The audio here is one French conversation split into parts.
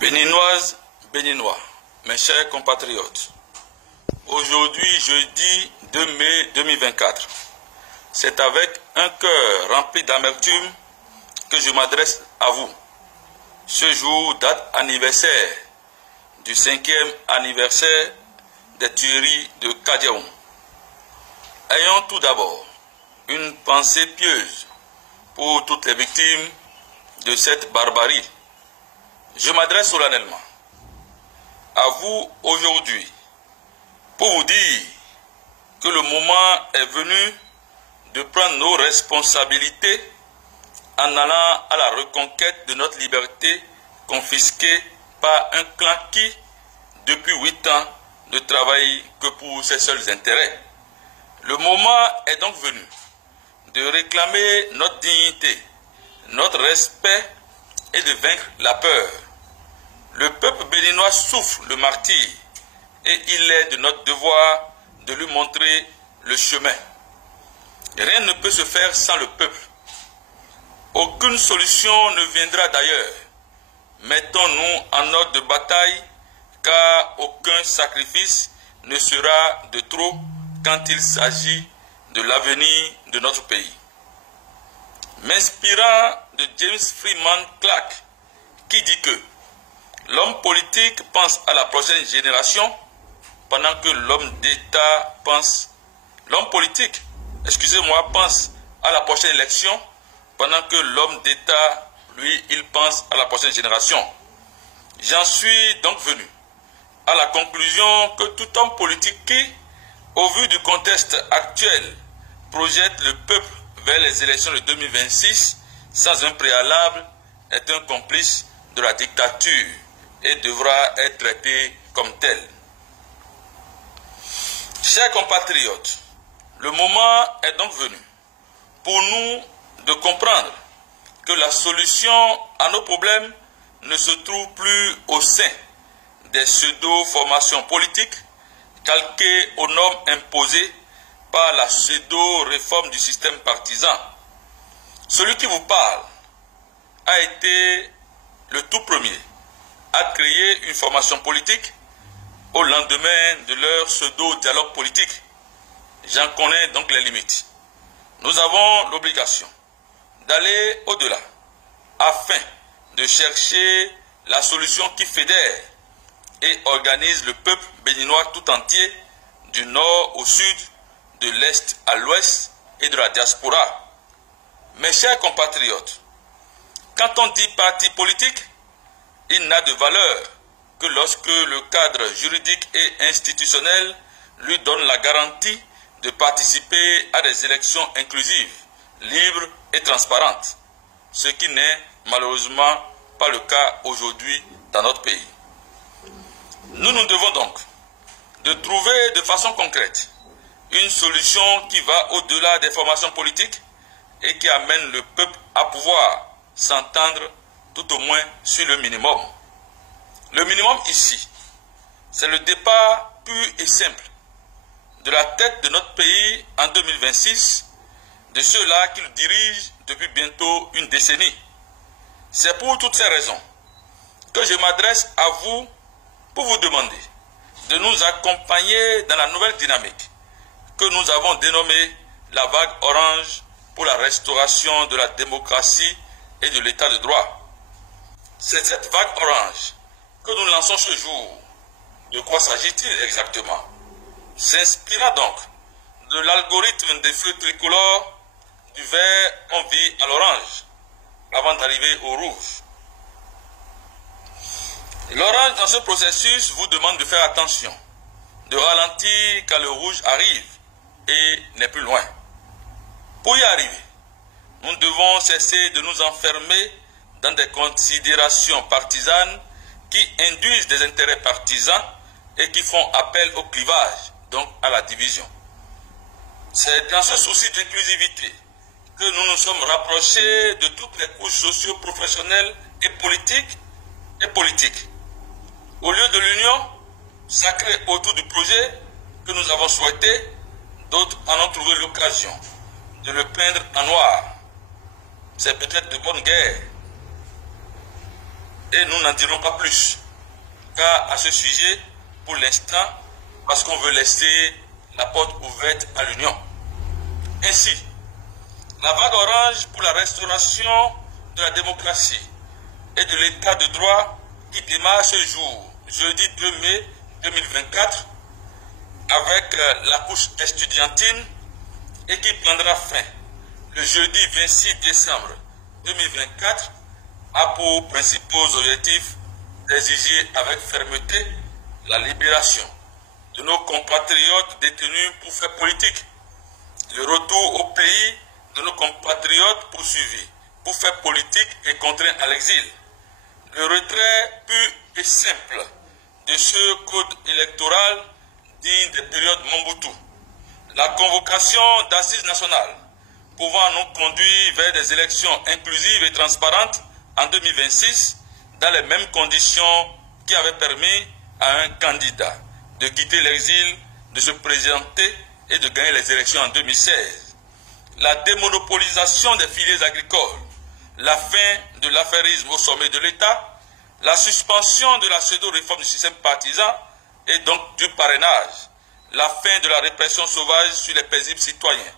Béninoises, Béninois, mes chers compatriotes, aujourd'hui, jeudi 2 mai 2024, c'est avec un cœur rempli d'amertume que je m'adresse à vous. Ce jour date anniversaire du 5e anniversaire des tueries de Kadiaoum. Ayons tout d'abord une pensée pieuse pour toutes les victimes de cette barbarie. Je m'adresse solennellement à vous aujourd'hui pour vous dire que le moment est venu de prendre nos responsabilités en allant à la reconquête de notre liberté confisquée par un clan qui, depuis 8 ans, ne travaille que pour ses seuls intérêts. Le moment est donc venu de réclamer notre dignité, notre respect et de vaincre la peur. Le peuple béninois souffre le martyre et il est de notre devoir de lui montrer le chemin. Rien ne peut se faire sans le peuple. Aucune solution ne viendra d'ailleurs. Mettons-nous en ordre de bataille, car aucun sacrifice ne sera de trop quand il s'agit de l'avenir de notre pays. M'inspirant de James Freeman Clarke, qui dit que l'homme politique pense à la prochaine génération pendant que l'homme d'État pense à la prochaine élection pendant que l'homme d'État, lui, il pense à la prochaine génération. J'en suis donc venu à la conclusion que tout homme politique qui, au vu du contexte actuel, projette le peuple vers les élections de 2026 sans un préalable est un complice de la dictature et devra être traité comme tel. Chers compatriotes, le moment est donc venu pour nous de comprendre que la solution à nos problèmes ne se trouve plus au sein des pseudo-formations politiques calquées aux normes imposées par la pseudo-réforme du système partisan. Celui qui vous parle a été le tout premier à créer une formation politique au lendemain de leur pseudo-dialogue politique. J'en connais donc les limites. Nous avons l'obligation d'aller au-delà afin de chercher la solution qui fédère et organise le peuple béninois tout entier du nord au sud, de l'est à l'ouest et de la diaspora. Mes chers compatriotes, quand on dit parti politique, il n'a de valeur que lorsque le cadre juridique et institutionnel lui donne la garantie de participer à des élections inclusives, libres et transparentes, ce qui n'est malheureusement pas le cas aujourd'hui dans notre pays. Nous devons donc de trouver de façon concrète une solution qui va au-delà des formations politiques et qui amène le peuple à pouvoir s'entendre tout au moins sur le minimum. Le minimum ici, c'est le départ pur et simple de la tête de notre pays en 2026, de ceux-là qui le dirigent depuis bientôt une décennie. C'est pour toutes ces raisons que je m'adresse à vous pour vous demander de nous accompagner dans la nouvelle dynamique que nous avons dénommée la vague orange pour la restauration de la démocratie et de l'état de droit. C'est cette vague orange que nous lançons ce jour. De quoi s'agit-il exactement? S'inspirant donc de l'algorithme des feux tricolores, du vert on vit à l'orange avant d'arriver au rouge. L'orange dans ce processus vous demande de faire attention, de ralentir quand le rouge arrive et n'est plus loin. Pour y arriver, nous devons cesser de nous enfermer dans des considérations partisanes qui induisent des intérêts partisans et qui font appel au clivage, donc à la division. C'est dans ce souci d'inclusivité que nous nous sommes rapprochés de toutes les couches socio-professionnelles et politiques. Au lieu de l'union sacrée autour du projet que nous avons souhaité, d'autres en ont trouvé l'occasion de le peindre en noir. C'est peut-être de bonne guerre. et nous n'en dirons pas plus. Car à ce sujet, pour l'instant, parce qu'on veut laisser la porte ouverte à l'union. Ainsi, la vague orange pour la restauration de la démocratie et de l'état de droit qui démarre ce jour, jeudi 2 mai 2024, avec la couche estudiantine et qui prendra fin le jeudi 26 décembre 2024, a pour principaux objectifs d'exiger avec fermeté la libération de nos compatriotes détenus pour faits politiques, le retour au pays de nos compatriotes poursuivis pour faits politiques et contraints à l'exil, le retrait pur et simple de ce code électoral digne des périodes Mobutu, la convocation d'assises nationales pouvant nous conduire vers des élections inclusives et transparentes en 2026 dans les mêmes conditions qui avaient permis à un candidat de quitter l'exil, de se présenter et de gagner les élections en 2016. La démonopolisation des filières agricoles, la fin de l'affairisme au sommet de l'État, la suspension de la pseudo-réforme du système partisan et donc du parrainage, la fin de la répression sauvage sur les paisibles citoyens,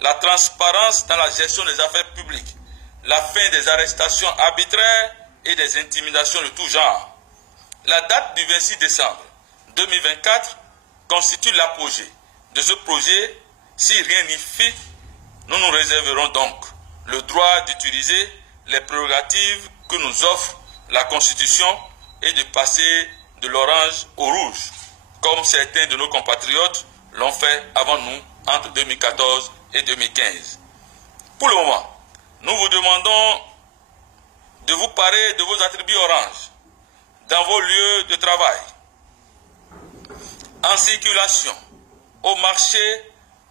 la transparence dans la gestion des affaires publiques, la fin des arrestations arbitraires et des intimidations de tout genre. La date du 26 décembre 2024 constitue l'apogée de ce projet. Si rien n'y fait, nous nous réserverons donc le droit d'utiliser les prérogatives que nous offre la Constitution et de passer de l'orange au rouge, comme certains de nos compatriotes l'ont fait avant nous entre 2014 et 2015. Pour le moment, nous vous demandons de vous parer de vos attributs orange dans vos lieux de travail, en circulation, au marché,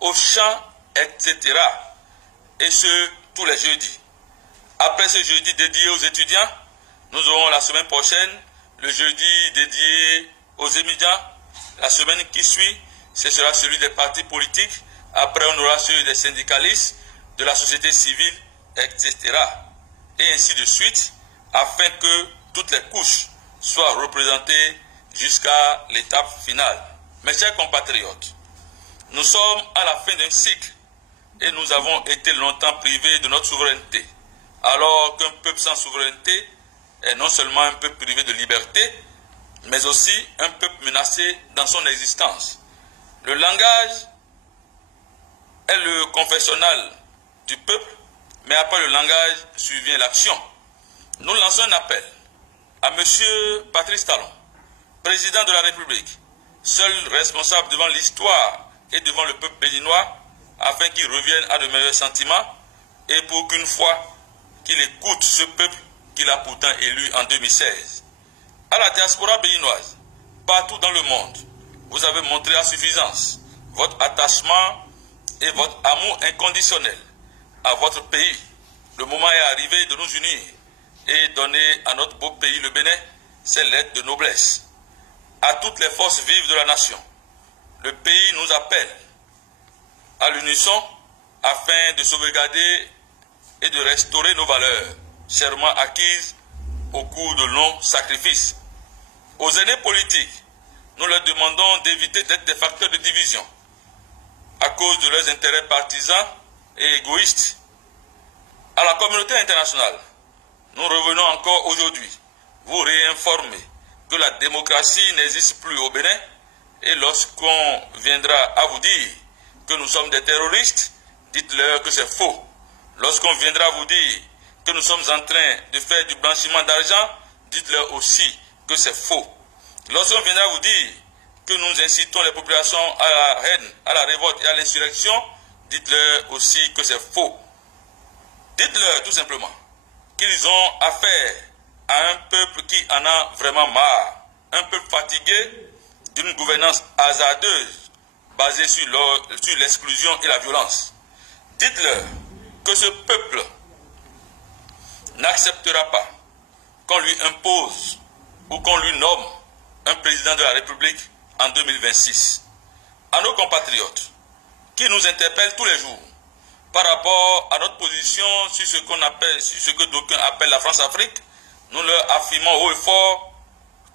au champ, etc. Et ce, tous les jeudis. Après ce jeudi dédié aux étudiants, nous aurons la semaine prochaine le jeudi dédié aux étudiants. La semaine qui suit, ce sera celui des partis politiques. Après, on aura celui des syndicalistes, de la société civile, etc. Et ainsi de suite, afin que toutes les couches soient représentées jusqu'à l'étape finale. Mes chers compatriotes, nous sommes à la fin d'un cycle et nous avons été longtemps privés de notre souveraineté, alors qu'un peuple sans souveraineté est non seulement un peuple privé de liberté, mais aussi un peuple menacé dans son existence. Le langage est le confessionnal du peuple, mais après le langage survient l'action. Nous lançons un appel à M. Patrice Talon, président de la République, seul responsable devant l'histoire et devant le peuple béninois, afin qu'il revienne à de meilleurs sentiments et pour qu'une fois qu'il écoute ce peuple qu'il a pourtant élu en 2016. À la diaspora béninoise, partout dans le monde, vous avez montré à suffisance votre attachement et votre amour inconditionnel à votre pays. Le moment est arrivé de nous unir et donner à notre beau pays, le Bénin, ses lettres de noblesse. À toutes les forces vives de la nation, le pays nous appelle à l'unisson afin de sauvegarder et de restaurer nos valeurs chèrement acquises au cours de longs sacrifices. Aux aînés politiques, nous leur demandons d'éviter d'être des facteurs de division à cause de leurs intérêts partisans et égoïstes. À la communauté internationale, nous revenons encore aujourd'hui vous réinformer que la démocratie n'existe plus au Bénin, et lorsqu'on viendra à vous dire que nous sommes des terroristes, dites-leur que c'est faux. Lorsqu'on viendra vous dire que nous sommes en train de faire du blanchiment d'argent, dites-leur aussi que c'est faux. Lorsqu'on viendra vous dire que nous incitons les populations à la haine, à la révolte et à l'insurrection, dites-leur aussi que c'est faux. Dites-leur tout simplement qu'ils ont affaire à un peuple qui en a vraiment marre, un peuple fatigué d'une gouvernance hasardeuse basée sur l'exclusion et la violence. Dites-leur que ce peuple n'acceptera pas qu'on lui impose ou qu'on lui nomme un président de la République en 2026. À nos compatriotes qui nous interpellent tous les jours par rapport à notre position sur ce qu'on appelle, sur ce que d'aucuns appellent la France-Afrique, nous leur affirmons haut et fort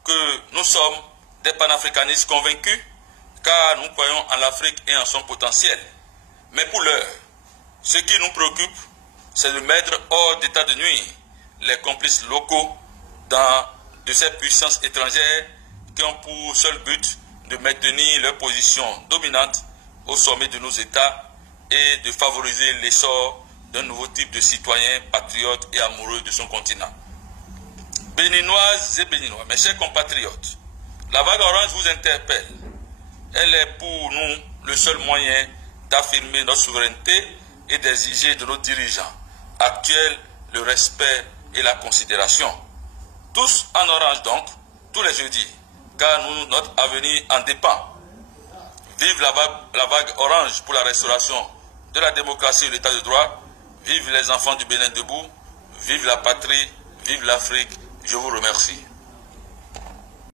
que nous sommes des panafricanistes convaincus, car nous croyons en l'Afrique et en son potentiel. Mais pour l'heure, ce qui nous préoccupe, c'est de mettre hors d'état de nuire les complices locaux de ces puissances étrangères qui ont pour seul but de maintenir leur position dominante au sommet de nos États et de favoriser l'essor d'un nouveau type de citoyens patriotes et amoureux de son continent. Béninoises et Béninois, mes chers compatriotes, la vague orange vous interpelle. Elle est pour nous le seul moyen d'affirmer notre souveraineté et d'exiger de nos dirigeants actuels le respect et la considération. Tous en orange donc, tous les jeudis, car notre avenir en dépend. Vive la vague orange pour la restauration de la démocratie et de l'état de droit. Vive les enfants du Bénin debout. Vive la patrie, vive l'Afrique. Je vous remercie.